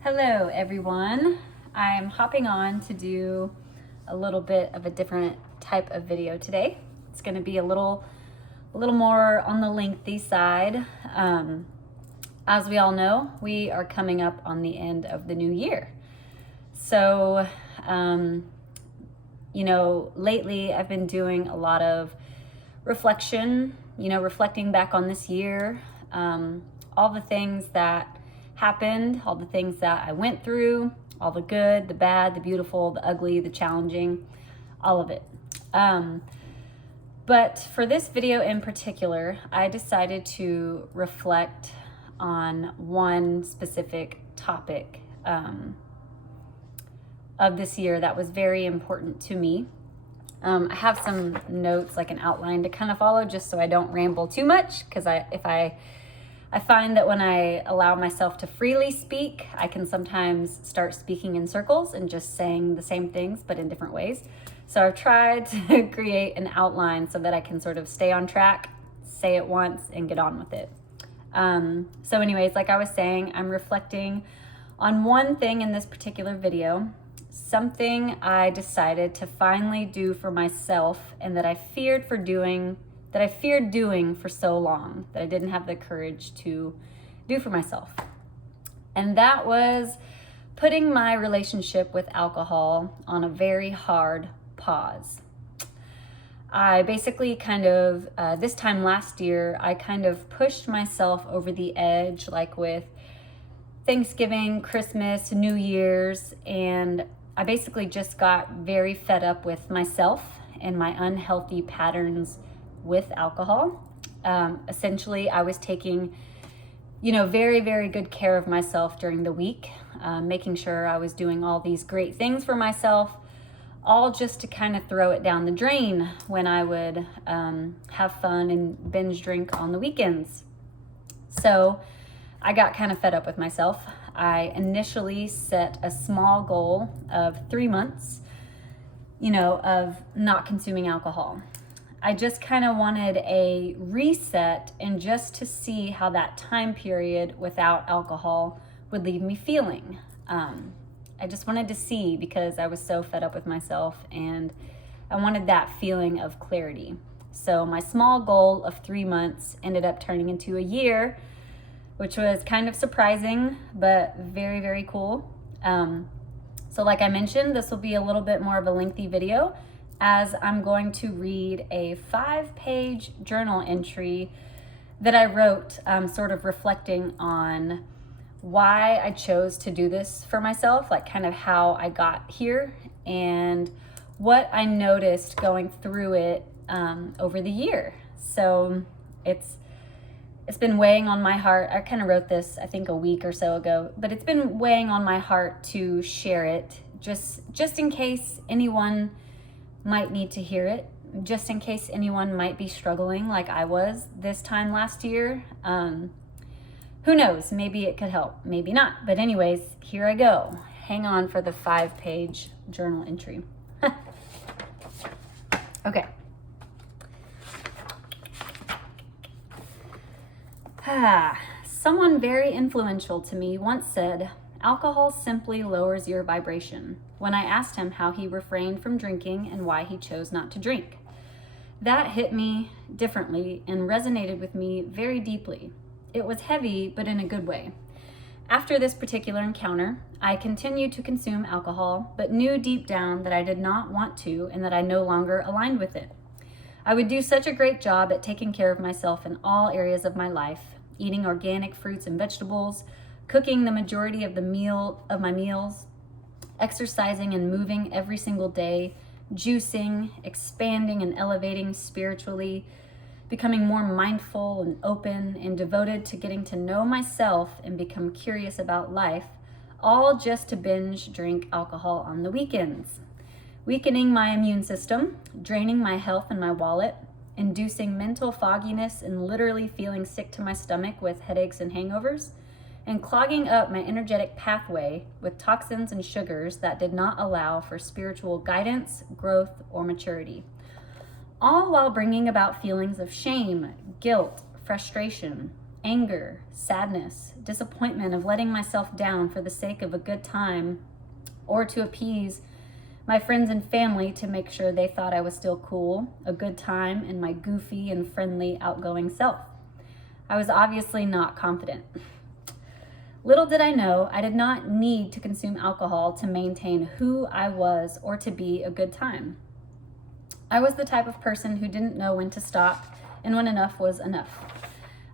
Hello everyone. I'm hopping on to do a little bit of a different type of video today. It's going to be a little more on the lengthy side. As we all know, we are coming up on the end of the new year. So, lately I've been doing a lot of reflection, reflecting back on this year, all the things that happened, all the things that I went through, all the good, the bad, the beautiful, the ugly, the challenging, all of it. But for this video in particular, I decided to reflect on one specific topic of this year that was very important to me. I have some notes, like an outline to kind of follow, just so I don't ramble too much, because I find that when I allow myself to freely speak, I can sometimes start speaking in circles and just saying the same things, but in different ways. So I've tried to create an outline so that I can sort of stay on track, say it once, and get on with it. So anyways, like I was saying, I'm reflecting on one thing in this particular video, something I decided to finally do for myself and that I feared doing for so long, that I didn't have the courage to do for myself. And that was putting my relationship with alcohol on a very hard pause. I basically this time last year, I kind of pushed myself over the edge, like with Thanksgiving, Christmas, New Year's, and I basically just got very fed up with myself and my unhealthy patterns with alcohol. Essentially, I was taking, very, very good care of myself during the week, making sure I was doing all these great things for myself, all just to kind of throw it down the drain when I would have fun and binge drink on the weekends. So I got kind of fed up with myself. I initially set a small goal of 3 months, of not consuming alcohol. I just kind of wanted a reset and just to see how that time period without alcohol would leave me feeling. I just wanted to see, because I was so fed up with myself and I wanted that feeling of clarity. So my small goal of 3 months ended up turning into a year, which was kind of surprising, but very, very cool. So like I mentioned, this will be a little bit more of a lengthy video, as I'm going to read a 5-page journal entry that I wrote, sort of reflecting on why I chose to do this for myself, like kind of how I got here and what I noticed going through it over the year. So it's been weighing on my heart. I kind of wrote this, I think, a week or so ago, but it's been weighing on my heart to share it, just in case anyone might need to hear it, just in case anyone might be struggling like I was this time last year. Who knows? Maybe it could help, maybe not. But anyways, here I go. Hang on for the 5-page journal entry. Okay. Someone very influential to me once said, "Alcohol simply lowers your vibration," when I asked him how he refrained from drinking and why he chose not to drink. That hit me differently and resonated with me very deeply. It was heavy, but in a good way. After this particular encounter, I continued to consume alcohol, but knew deep down that I did not want to and that I no longer aligned with it. I would do such a great job at taking care of myself in all areas of my life, eating organic fruits and vegetables, cooking the majority of my meals, exercising and moving every single day, juicing, expanding and elevating spiritually, becoming more mindful and open and devoted to getting to know myself and become curious about life, all just to binge drink alcohol on the weekends, weakening my immune system, draining my health and my wallet, inducing mental fogginess and literally feeling sick to my stomach with headaches and hangovers, and clogging up my energetic pathway with toxins and sugars that did not allow for spiritual guidance, growth, or maturity. All while bringing about feelings of shame, guilt, frustration, anger, sadness, disappointment of letting myself down for the sake of a good time or to appease my friends and family to make sure they thought I was still cool, a good time, and my goofy and friendly, outgoing self. I was obviously not confident. Little did I know, I did not need to consume alcohol to maintain who I was or to be a good time. I was the type of person who didn't know when to stop and when enough was enough.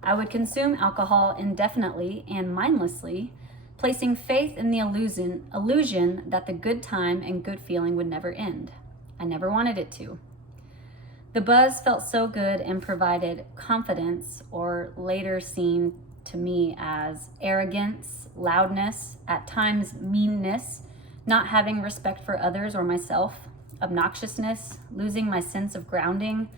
I would consume alcohol indefinitely and mindlessly, placing faith in the illusion that the good time and good feeling would never end. I never wanted it to. The buzz felt so good and provided confidence, or later seen to me as arrogance, loudness, at times meanness, not having respect for others or myself, obnoxiousness, losing my sense of grounding,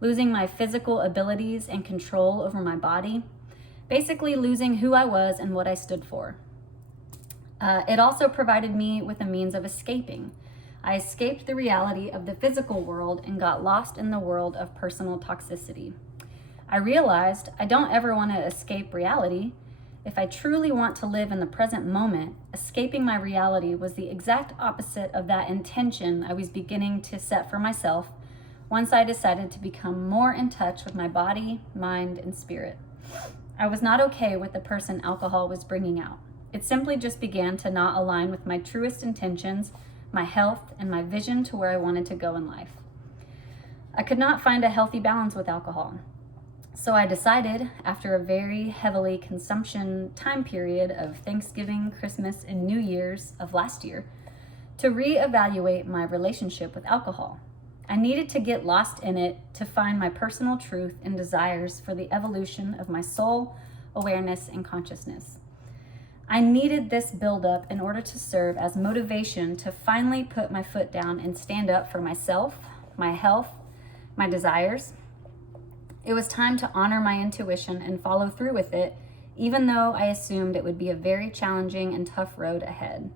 losing my physical abilities and control over my body, basically losing who I was and what I stood for. It also provided me with a means of escaping. I escaped the reality of the physical world and got lost in the world of personal toxicity. I realized I don't ever want to escape reality. If I truly want to live in the present moment, escaping my reality was the exact opposite of that intention I was beginning to set for myself once I decided to become more in touch with my body, mind, and spirit. I was not okay with the person alcohol was bringing out. It simply just began to not align with my truest intentions, my health, and my vision to where I wanted to go in life. I could not find a healthy balance with alcohol. So I decided, after a very heavily consumption time period of Thanksgiving, Christmas, and New Year's of last year, to reevaluate my relationship with alcohol. I needed to get lost in it to find my personal truth and desires for the evolution of my soul, awareness, and consciousness. I needed this buildup in order to serve as motivation to finally put my foot down and stand up for myself, my health, my desires. It was time to honor my intuition and follow through with it, even though I assumed it would be a very challenging and tough road ahead.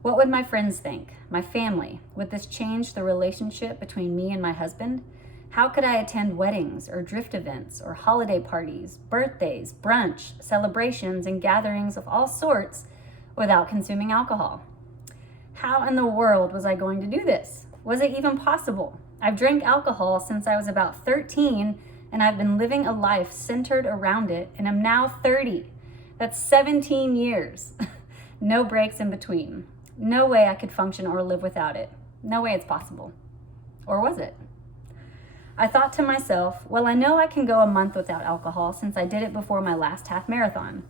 What would my friends think? My family? Would this change the relationship between me and my husband? How could I attend weddings or drift events or holiday parties, birthdays, brunch, celebrations, and gatherings of all sorts without consuming alcohol? How in the world was I going to do this? Was it even possible? I've drank alcohol since I was about 13, and I've been living a life centered around it, and I'm now 30. That's 17 years. No breaks in between. No way I could function or live without it. No way it's possible. Or was it? I thought to myself, well, I know I can go a month without alcohol since I did it before my last half marathon.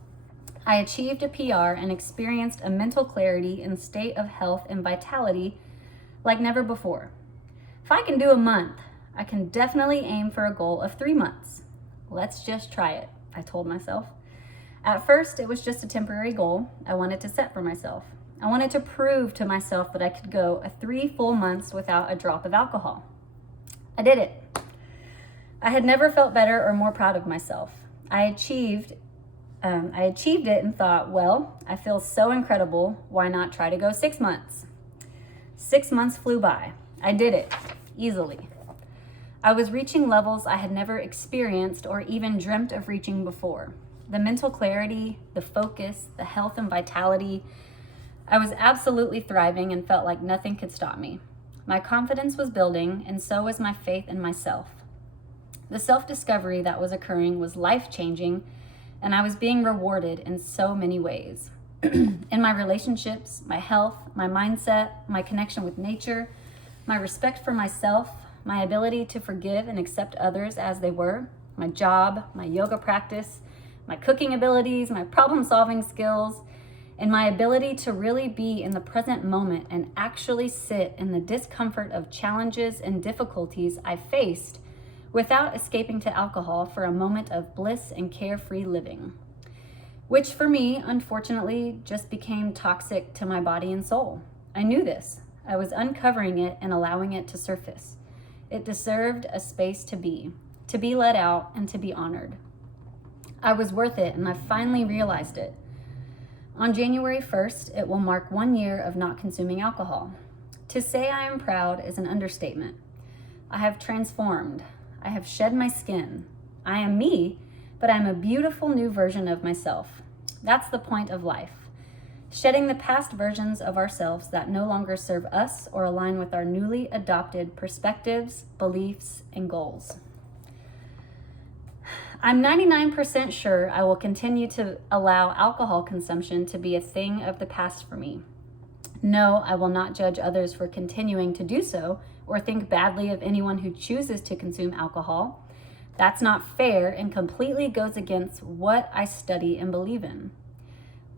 I achieved a PR and experienced a mental clarity and state of health and vitality like never before. If I can do a month, I can definitely aim for a goal of 3 months. Let's just try it, I told myself. At first, it was just a temporary goal I wanted to set for myself. I wanted to prove to myself that I could go 3 full months without a drop of alcohol. I did it. I had never felt better or more proud of myself. I achieved it and thought, well, I feel so incredible. Why not try to go 6 months? 6 months flew by. I did it easily. I was reaching levels I had never experienced or even dreamt of reaching before. The mental clarity, the focus, the health and vitality. I was absolutely thriving and felt like nothing could stop me. My confidence was building, and so was my faith in myself. The self-discovery that was occurring was life-changing, and I was being rewarded in so many ways. In my relationships, my health, my mindset, my connection with nature, my respect for myself, my ability to forgive and accept others as they were, my job, my yoga practice, my cooking abilities, my problem-solving skills, and my ability to really be in the present moment and actually sit in the discomfort of challenges and difficulties I faced without escaping to alcohol for a moment of bliss and carefree living, which for me, unfortunately, just became toxic to my body and soul. I knew this. I was uncovering it and allowing it to surface. It deserved a space to be let out, and to be honored. I was worth it, and I finally realized it. On January 1st, it will mark 1 year of not consuming alcohol. To say I am proud is an understatement. I have transformed. I have shed my skin. I am me, but I'm a beautiful new version of myself. That's the point of life. Shedding the past versions of ourselves that no longer serve us or align with our newly adopted perspectives, beliefs, and goals. I'm 99% sure I will continue to allow alcohol consumption to be a thing of the past for me. No, I will not judge others for continuing to do so or think badly of anyone who chooses to consume alcohol. That's not fair and completely goes against what I study and believe in.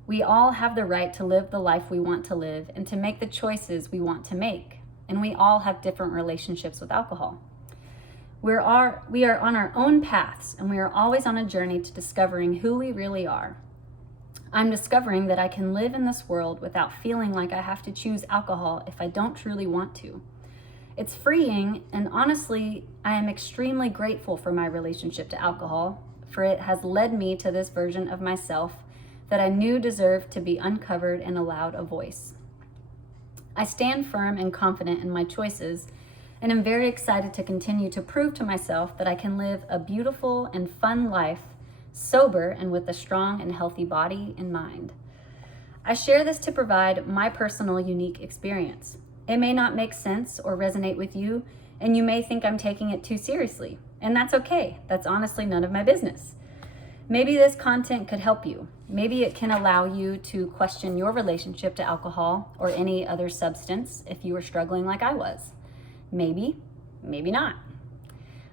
We all have the right to live the life we want to live and to make the choices we want to make. And we all have different relationships with alcohol. We are on our own paths, and we are always on a journey to discovering who we really are. I'm discovering that I can live in this world without feeling like I have to choose alcohol if I don't truly want to. It's freeing, and honestly, I am extremely grateful for my relationship to alcohol, for it has led me to this version of myself that I knew deserved to be uncovered and allowed a voice. I stand firm and confident in my choices, and am very excited to continue to prove to myself that I can live a beautiful and fun life, sober and with a strong and healthy body and mind. I share this to provide my personal unique experience. It may not make sense or resonate with you, and you may think I'm taking it too seriously, and that's okay. That's honestly none of my business. Maybe this content could help you. Maybe it can allow you to question your relationship to alcohol or any other substance if you were struggling like I was. Maybe, maybe not.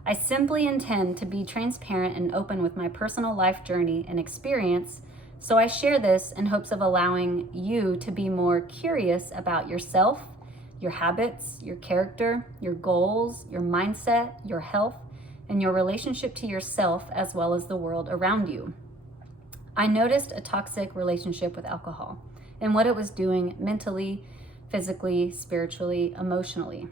I simply intend to be transparent and open with my personal life journey and experience, so I share this in hopes of allowing you to be more curious about yourself, your habits, your character, your goals, your mindset, your health, and your relationship to yourself as well as the world around you. I noticed a toxic relationship with alcohol and what it was doing mentally, physically, spiritually, emotionally.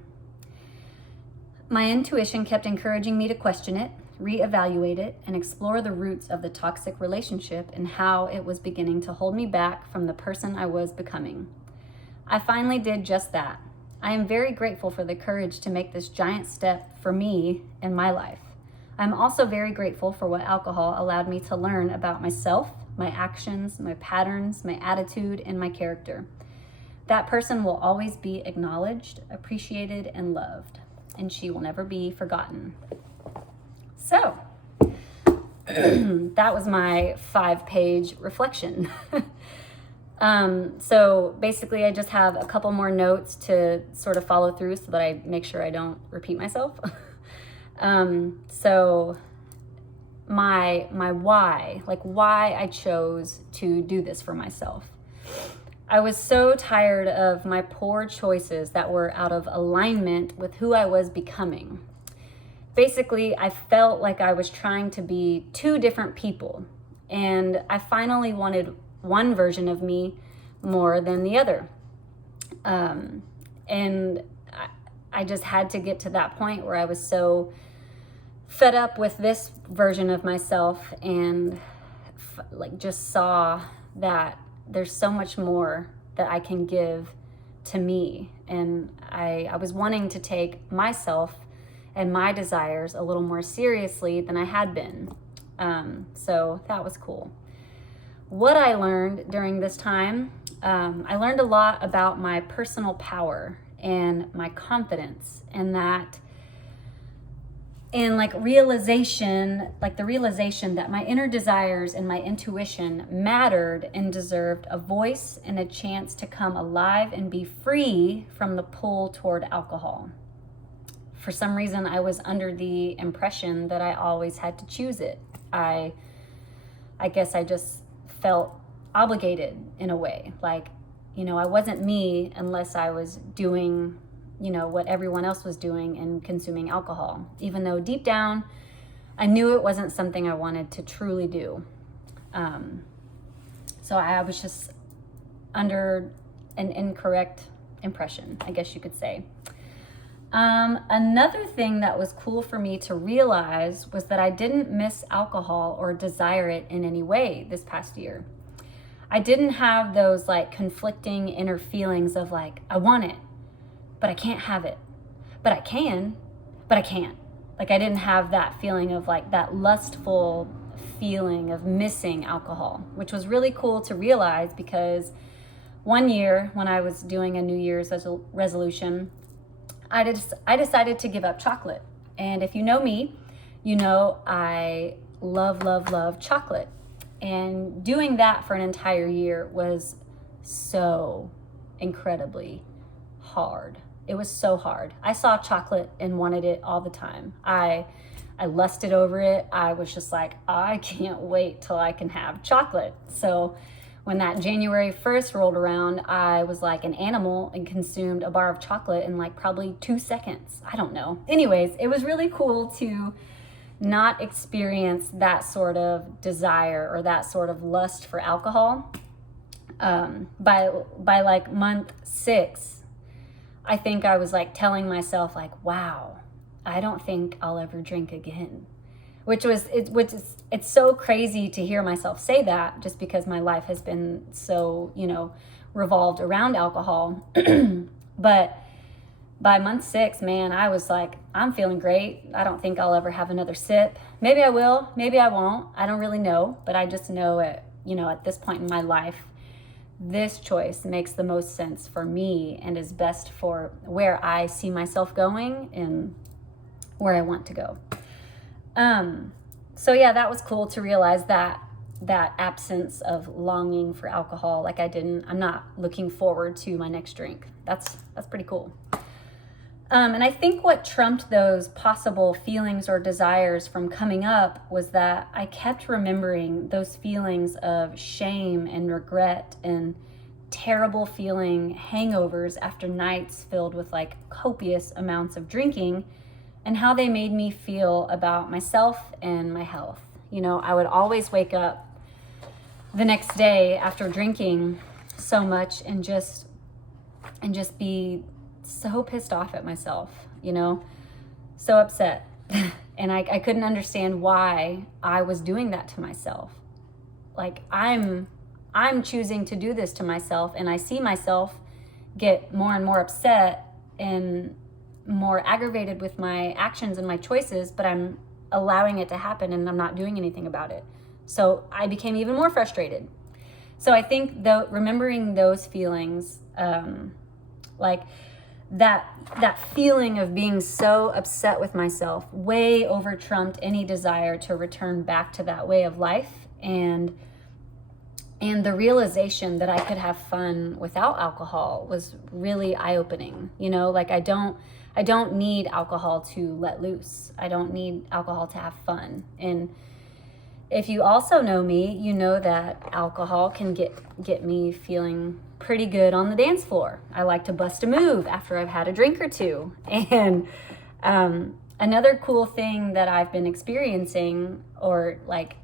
My intuition kept encouraging me to question it, reevaluate it, and explore the roots of the toxic relationship and how it was beginning to hold me back from the person I was becoming. I finally did just that. I am very grateful for the courage to make this giant step for me in my life. I'm also very grateful for what alcohol allowed me to learn about myself, my actions, my patterns, my attitude, and my character. That person will always be acknowledged, appreciated, and loved, and she will never be forgotten. So, that was my 5-page reflection. So basically I just have a couple more notes to sort of follow through so that I make sure I don't repeat myself. So my why, like why I chose to do this for myself. I was so tired of my poor choices that were out of alignment with who I was becoming. Basically, I felt like I was trying to be two different people, and I finally wanted one version of me more than the other. And I just had to get to that point where I was so fed up with this version of myself and just saw that there's so much more that I can give to me. And I was wanting to take myself and my desires a little more seriously than I had been. So that was cool. What I learned during this time, I learned a lot about my personal power and my confidence, and that and the realization that my inner desires and my intuition mattered and deserved a voice and a chance to come alive and be free from the pull toward alcohol. For some reason, I was under the impression that I always had to choose it. I guess I just felt obligated in a way. I wasn't me unless I was doing what everyone else was doing and consuming alcohol, even though deep down I knew it wasn't something I wanted to truly do. So I was just under an incorrect impression, I guess you could say. Another thing that was cool for me to realize was that I didn't miss alcohol or desire it in any way this past year. I didn't have those conflicting inner feelings of I want it, but I can't have it. But I can, but I can't. I didn't have that feeling of that lustful feeling of missing alcohol, which was really cool to realize because one year when I was doing a New Year's resolution, I decided to give up chocolate. And if you know me, you know I love, love, love chocolate. And doing that for an entire year was so incredibly hard. It was so hard. I saw chocolate and wanted it all the time. I lusted over it. I was just like, I can't wait till I can have chocolate. So when that January 1st rolled around, I was like an animal and consumed a bar of chocolate in like probably 2 seconds. I don't know. Anyways, it was really cool to not experience that sort of desire or that sort of lust for alcohol. By like month 6, I think I was like telling myself like, wow, I don't think I'll ever drink again. It's so crazy to hear myself say that, just because my life has been so, revolved around alcohol. But by month 6, man, I was like, I'm feeling great. I don't think I'll ever have another sip. Maybe I will, maybe I won't. I don't really know, but I just know at this point in my life, this choice makes the most sense for me and is best for where I see myself going and where I want to go. So yeah, that was cool to realize that absence of longing for alcohol. Like I'm not looking forward to my next drink. That's pretty cool. And I think what trumped those possible feelings or desires from coming up was that I kept remembering those feelings of shame and regret and terrible feeling hangovers after nights filled with like copious amounts of drinking, and how they made me feel about myself and my health. I would always wake up the next day after drinking so much and just be so pissed off at myself, so upset. And I couldn't understand why I was doing that to myself. Like I'm choosing to do this to myself, and I see myself get more and more upset and more aggravated with my actions and my choices, but I'm allowing it to happen and I'm not doing anything about it. So I became even more frustrated. So I think remembering those feelings, like that feeling of being so upset with myself way over trumped any desire to return back to that way of life, and the realization that I could have fun without alcohol was really eye-opening. Like I don't need alcohol to let loose. I don't need alcohol to have fun. And if you also know me, you know that alcohol can get me feeling pretty good on the dance floor. I like to bust a move after I've had a drink or two. And another cool thing that I've been experiencing, or like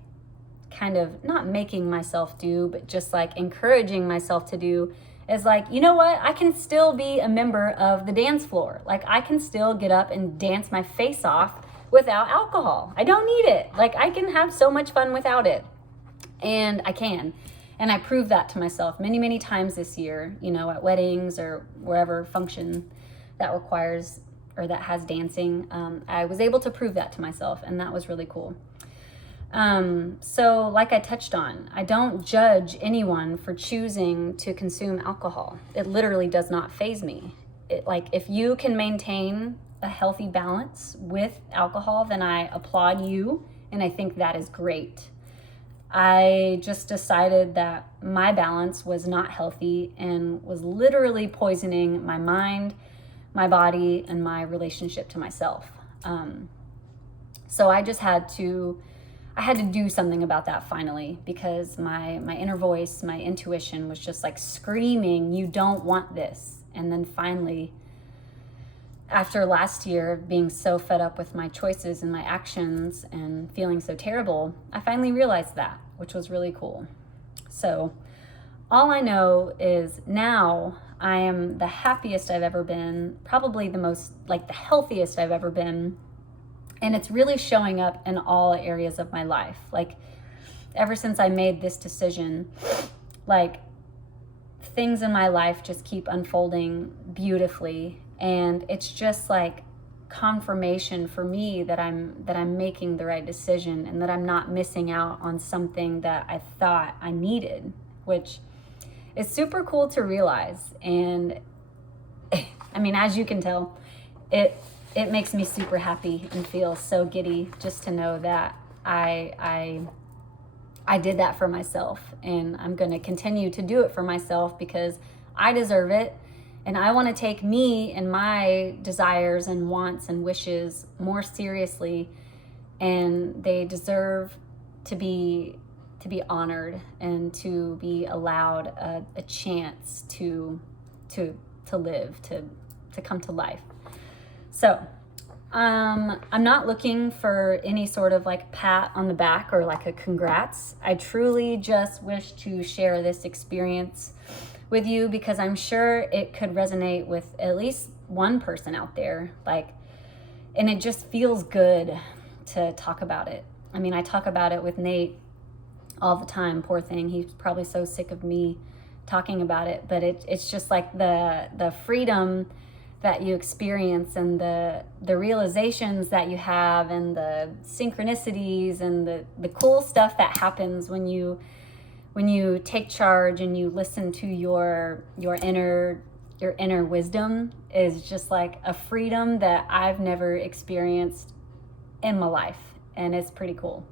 kind of not making myself do, but just like encouraging myself to do, is like, you know what? I can still be a member of the dance floor. Like I can still get up and dance my face off without alcohol. I don't need it. Like I can have so much fun without it. And I can. And I proved that to myself many, many times this year, at weddings or wherever function that requires or that has dancing. I was able to prove that to myself, and that was really cool. So like I touched on, I don't judge anyone for choosing to consume alcohol. It literally does not faze me. If you can maintain a healthy balance with alcohol, then I applaud you, and I think that is great. I just decided that my balance was not healthy and was literally poisoning my mind, my body, and my relationship to myself. So I just had to do something about that finally, because my inner voice, my intuition was just like screaming, you don't want this. And then finally, after last year being so fed up with my choices and my actions and feeling so terrible, I finally realized that, which was really cool. So all I know is now I am the happiest I've ever been, probably the healthiest I've ever been. And it's really showing up in all areas of my life. Like ever since I made this decision, like things in my life just keep unfolding beautifully. And it's just like confirmation for me that I'm making the right decision and that I'm not missing out on something that I thought I needed, which is super cool to realize. And I mean, as you can tell, it makes me super happy and feel so giddy just to know that I did that for myself, and I'm going to continue to do it for myself because I deserve it. And I want to take me and my desires and wants and wishes more seriously, and they deserve to be honored and to be allowed a chance to live, to come to life. So I'm not looking for any sort of like pat on the back or like a congrats. I truly just wish to share this experience with you because I'm sure it could resonate with at least one person out there. And it just feels good to talk about it. I mean, I talk about it with Nate all the time, poor thing. He's probably so sick of me talking about it, but it's just like the freedom that you experience and the realizations that you have and the synchronicities and the cool stuff that happens when you take charge and you listen to your inner wisdom is just like a freedom that I've never experienced in my life, and it's pretty cool.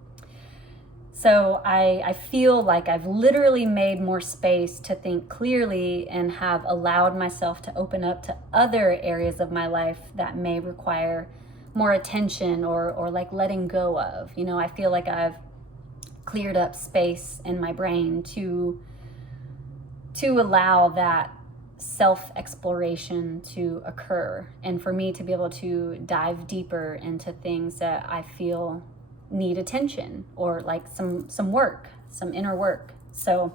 So I feel like I've literally made more space to think clearly and have allowed myself to open up to other areas of my life that may require more attention or like letting go of. You know, I feel like I've cleared up space in my brain to allow that self-exploration to occur, and for me to be able to dive deeper into things that I feel need attention or like some work, some inner work. So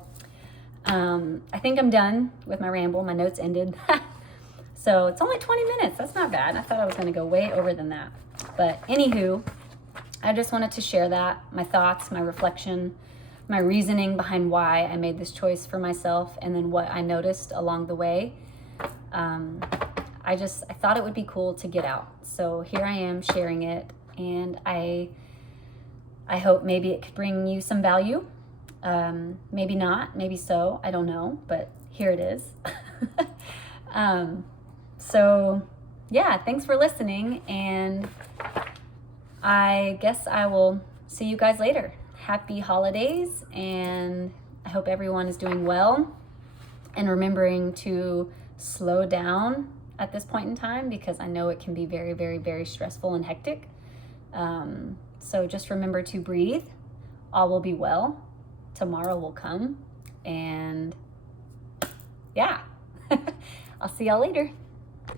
I think I'm done with my ramble. My notes ended. So it's only 20 minutes. That's not bad. I thought I was going to go way over than that. But anywho, I just wanted to share that, my thoughts, my reflection, my reasoning behind why I made this choice for myself, and then what I noticed along the way. I thought it would be cool to get out. So here I am sharing it, and I hope maybe it could bring you some value. Maybe not, maybe so, I don't know, but here it is. So yeah, thanks for listening, and I guess I will see you guys later. Happy holidays, and I hope everyone is doing well and remembering to slow down at this point in time, because I know it can be very, very, very stressful and hectic. So just remember to breathe. All will be well. Tomorrow will come. And yeah, I'll see y'all later.